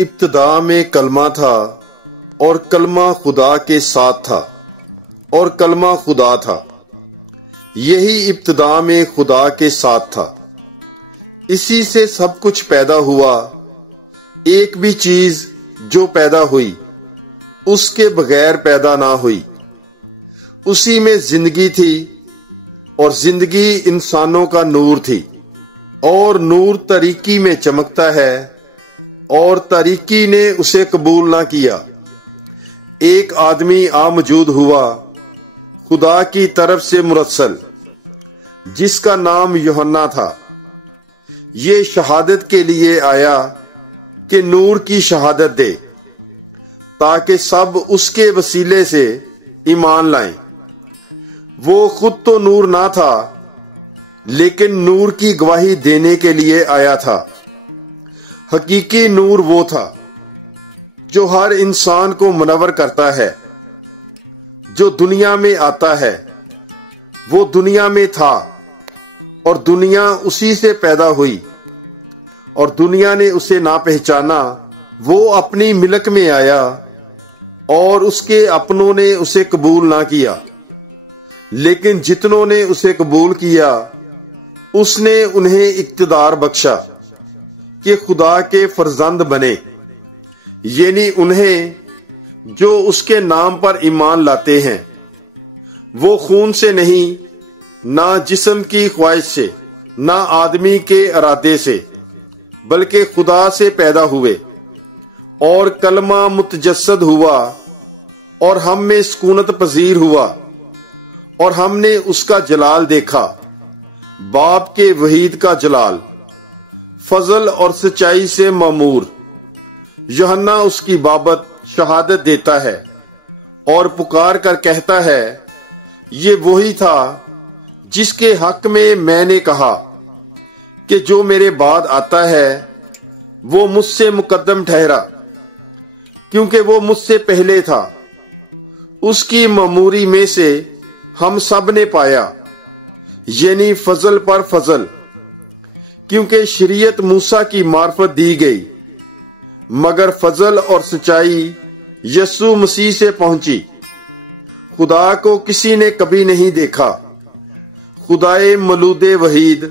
ابتدا میں کلمہ تھا اور کلمہ خدا کے ساتھ تھا اور کلمہ خدا تھا۔ یہی ابتدا میں خدا کے ساتھ تھا۔ اسی سے سب کچھ پیدا ہوا۔ ایک بھی چیز جو پیدا ہوئی اس کے بغیر پیدا نہ ہوئی۔ اسی میں زندگی تھی اور زندگی انسانوں کا نور تھی، اور نور تاریکی میں چمکتا ہے اور تاریکی نے اسے قبول نہ کیا۔ ایک آدمی موجود ہوا خدا کی طرف سے مرسل، جس کا نام یوحنا تھا۔ یہ شہادت کے لیے آیا کہ نور کی شہادت دے، تاکہ سب اس کے وسیلے سے ایمان لائیں۔ وہ خود تو نور نہ تھا، لیکن نور کی گواہی دینے کے لیے آیا تھا۔ حقیقی نور وہ تھا جو ہر انسان کو منور کرتا ہے۔ جو دنیا میں آتا ہے وہ دنیا میں تھا، اور دنیا اسی سے پیدا ہوئی، اور دنیا نے اسے نہ پہچانا۔ وہ اپنی ملک میں آیا اور اس کے اپنوں نے اسے قبول نہ کیا، لیکن جتنوں نے اسے قبول کیا اس نے انہیں اقتدار بخشا کہ خدا کے فرزند بنے، یعنی انہیں جو اس کے نام پر ایمان لاتے ہیں۔ وہ خون سے نہیں، نہ جسم کی خواہش سے، نہ آدمی کے ارادے سے، بلکہ خدا سے پیدا ہوئے۔ اور کلمہ متجسد ہوا اور ہم میں سکونت پذیر ہوا، اور ہم نے اس کا جلال دیکھا، باپ کے وحید کا جلال، فضل اور سچائی سے معمور۔ یوحنا اس کی بابت شہادت دیتا ہے اور پکار کر کہتا ہے، یہ وہی تھا جس کے حق میں نے کہا کہ جو میرے بعد آتا ہے وہ مجھ سے مقدم ٹھہرا، کیونکہ وہ مجھ سے پہلے تھا۔ اس کی معموری میں سے ہم سب نے پایا، یعنی فضل پر فضل، کیونکہ شریعت موسیٰ کی معرفت دی گئی، مگر فضل اور سچائی یسوع مسیح سے پہنچی۔ خدا کو کسی نے کبھی نہیں دیکھا۔ خدائے مولود وحید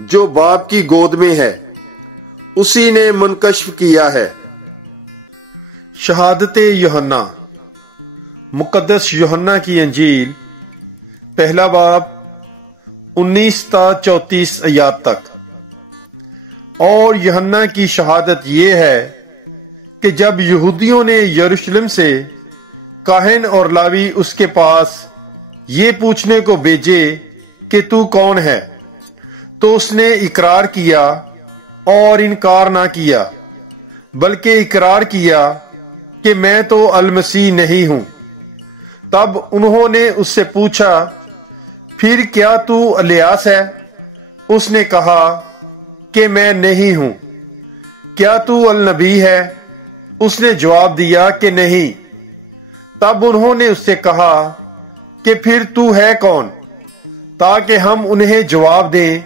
جو باپ کی گود میں ہے، اسی نے منکشف کیا ہے۔ شہادت یوحنا۔ مقدس یوحنا کی انجیل، پہلا باب 19 تا 34 آیات تک۔ اور یوحنا کی شہادت یہ ہے کہ جب یہودیوں نے یروشلم سے کاہن اور لاوی اس کے پاس یہ پوچھنے کو بھیجے کہ تو کون ہے، تو اس نے اقرار کیا اور انکار نہ کیا، بلکہ اقرار کیا کہ میں تو المسیح نہیں ہوں۔ تب انہوں نے اس سے پوچھا، پھر کیا تو الیاس ہے؟ اس نے کہا کہ میں نہیں ہوں۔ کیا تو النبی ہے؟ اس نے جواب دیا کہ نہیں۔ تب انہوں نے اس سے کہا کہ پھر تو ہے کون، تاکہ ہم انہیں جواب دیں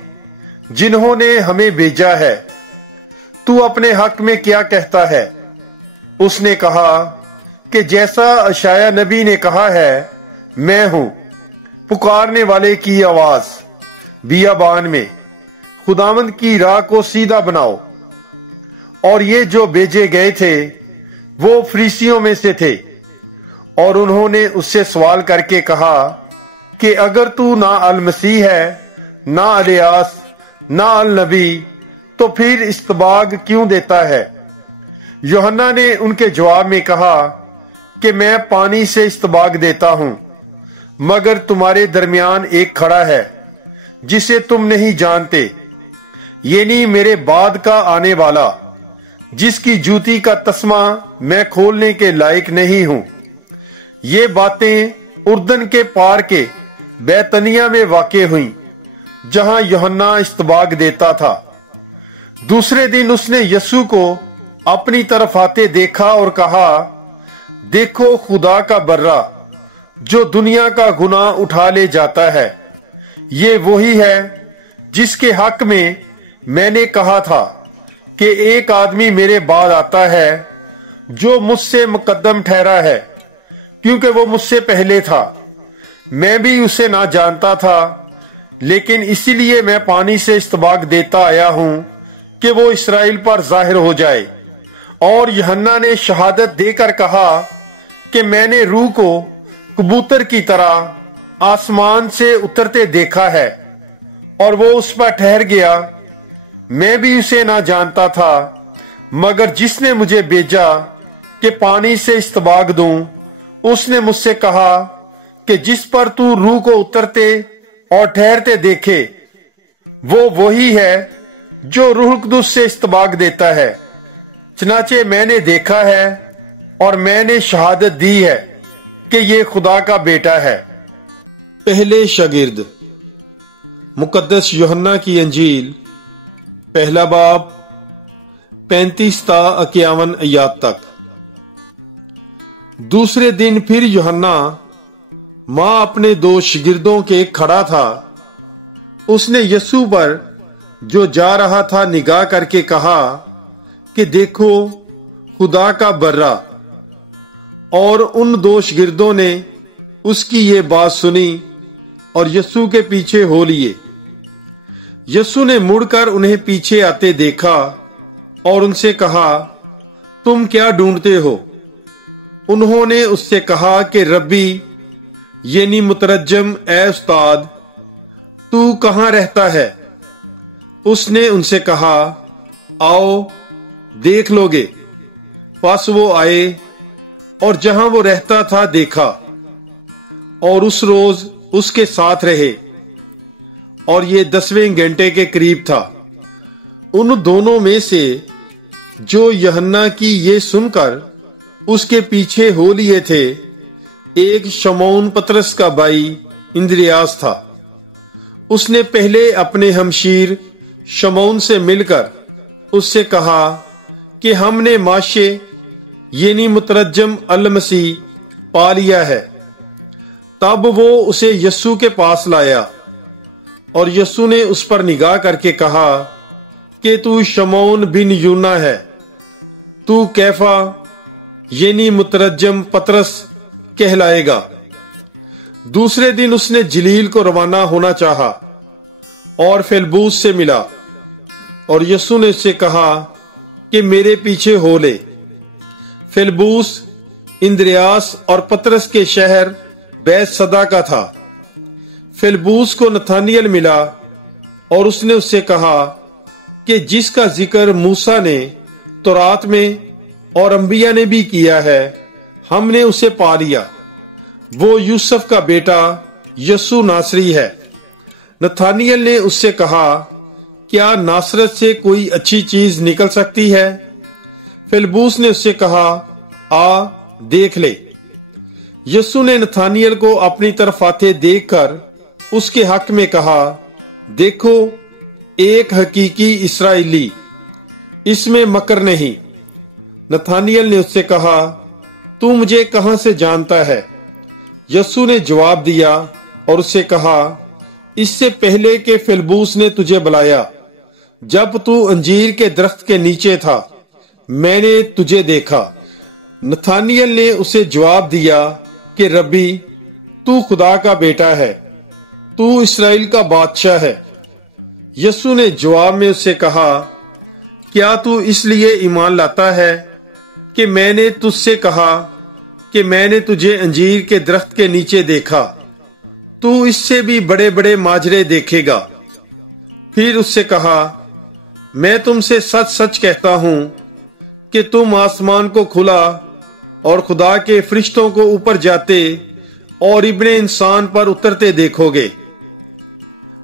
جنہوں نے ہمیں بھیجا ہے۔ تو اپنے حق میں کیا کہتا ہے؟ اس نے کہا کہ جیسا اشعیاء نبی نے کہا ہے، میں ہوں پکارنے والے کی آواز بیابان میں، خداوند کی راہ کو سیدھا بناؤ۔ اور یہ جو بھیجے گئے تھے وہ فریسیوں میں سے تھے، اور انہوں نے اس سے سوال کر کے کہا کہ اگر تو نہ المسیح ہے، نہ الیاس، نہ النبی، تو پھر استباغ کیوں دیتا ہے؟ یوحنا نے ان کے جواب میں کہا کہ میں پانی سے استباغ دیتا ہوں، مگر تمہارے درمیان ایک کھڑا ہے جسے تم نہیں جانتے، یعنی میرے بعد کا آنے والا، جس کی جوتی کا تسمہ میں کھولنے کے لائق نہیں ہوں۔ یہ باتیں اردن کے پار کے بیتنیا میں واقع ہوئیں، جہاں یوحنا استباغ دیتا تھا۔ دوسرے دن اس نے یسوع کو اپنی طرف آتے دیکھا اور کہا، دیکھو خدا کا برہ جو دنیا کا گناہ اٹھا لے جاتا ہے۔ یہ وہی ہے جس کے حق میں نے کہا تھا کہ ایک آدمی میرے بعد آتا ہے جو مجھ سے مقدم ٹھہرا ہے، کیونکہ وہ مجھ سے پہلے تھا۔ میں بھی اسے نہ جانتا تھا، لیکن اسی لیے میں پانی سے استباق دیتا آیا ہوں کہ وہ اسرائیل پر ظاہر ہو جائے۔ اور یوحنا نے شہادت دے کر کہا کہ میں نے روح کو کبوتر کی طرح آسمان سے اترتے دیکھا ہے، اور وہ اس پر ٹھہر گیا۔ میں بھی اسے نہ جانتا تھا، مگر جس نے مجھے بھیجا کہ پانی سے استباق دوں، اس نے مجھ سے کہا کہ جس پر تو روح کو اترتے اور ٹھہرتے دیکھے، وہ وہی ہے جو روح القدس سے استباق دیتا ہے۔ چنانچہ میں نے دیکھا ہے اور میں نے شہادت دی ہے کہ یہ خدا کا بیٹا ہے۔ پہلے شاگرد، مقدس یوحنا کی انجیل، پہلا باب 35 تا 51 آیات تک۔ دوسرے دن پھر یوحنا ماں اپنے 2 شاگردوں کے کھڑا تھا۔ اس نے یسوع پر جو جا رہا تھا نگاہ کر کے کہا کہ دیکھو خدا کا برہ، اور ان 2 شاگردوں نے اس کی یہ بات سنی اور یسوع کے پیچھے ہو لیے۔ یسوع نے مڑ کر انہیں پیچھے آتے دیکھا اور ان سے کہا، تم کیا ڈھونڈتے ہو؟ انہوں نے اس سے کہا کہ ربی، یعنی مترجم اے استاد، تو کہاں رہتا ہے؟ اس نے ان سے کہا، آؤ دیکھ لو گے۔ پس وہ آئے اور جہاں وہ رہتا تھا دیکھا، اور اس روز اس کے ساتھ رہے، اور یہ 10ویں گھنٹے کے قریب تھا۔ ان دونوں میں سے جو یوحنا کی یہ سن کر اس کے پیچھے ہو لیے تھے، ایک شمعون پطرس کا بھائی اندریاس تھا۔ اس نے پہلے اپنے ہمشیر شمعون سے مل کر اس سے کہا کہ ہم نے ماشے، یعنی مترجم المسیح، پا لیا ہے۔ تب وہ اسے یسوع کے پاس لایا، اور یسوع نے اس پر نگاہ کر کے کہا کہ تو شمعون بن یونا ہے، تو کیفا، یعنی مترجم پطرس کہلائے گا۔ دوسرے دن اس نے جلیل کو روانہ ہونا چاہا اور فیلبوس سے ملا، اور یسوع نے اس سے کہا کہ میرے پیچھے ہو لے۔ فیلبوس اندریاس اور پطرس کے شہر بیت صدا کا تھا۔ فیلبوس کو نتھانیل ملا، اور اس نے اس سے کہا کہ جس کا ذکر موسیٰ نے تورات میں اور انبیاء نے بھی کیا ہے، ہم نے اسے پا لیا، وہ یوسف کا بیٹا یسوع ناصری ہے۔ نتھانیل نے اس سے کہا، کیا ناصرت سے کوئی اچھی چیز نکل سکتی ہے؟ فیلبوس نے اس سے کہا، آ دیکھ لے۔ یسوع نے نتھانیل کو اپنی طرف آتے دیکھ کر اس کے حق میں کہا، دیکھو ایک حقیقی اسرائیلی، اس میں مکر نہیں۔ نتھانیل نے اس سے کہا، تو مجھے کہاں سے جانتا ہے؟ یسوع نے جواب دیا اور اس سے کہا، اس سے پہلے کہ فیلبوس نے تجھے بلایا، جب تو انجیر کے درخت کے نیچے تھا، میں نے تجھے دیکھا۔ نتھانیل نے اسے جواب دیا کہ ربی، تو خدا کا بیٹا ہے، تو اسرائیل کا بادشاہ ہے۔ یسوع نے جواب میں اس سے کہا، کیا تو اس لیے ایمان لاتا ہے کہ میں نے تجھ سے کہا کہ میں نے تجھے انجیر کے درخت کے نیچے دیکھا؟ تو اس سے بھی بڑے بڑے ماجرے دیکھے گا۔ پھر اس سے کہا، میں تم سے سچ سچ کہتا ہوں کہ تم آسمان کو کھلا اور خدا کے فرشتوں کو اوپر جاتے اور ابن انسان پر اترتے دیکھو گے۔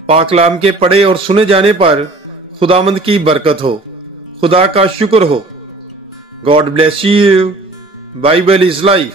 پاک کلام کے پڑھے اور سنے جانے پر خداوند کی برکت ہو۔ خدا کا شکر ہو۔ God bless you. Bible is life.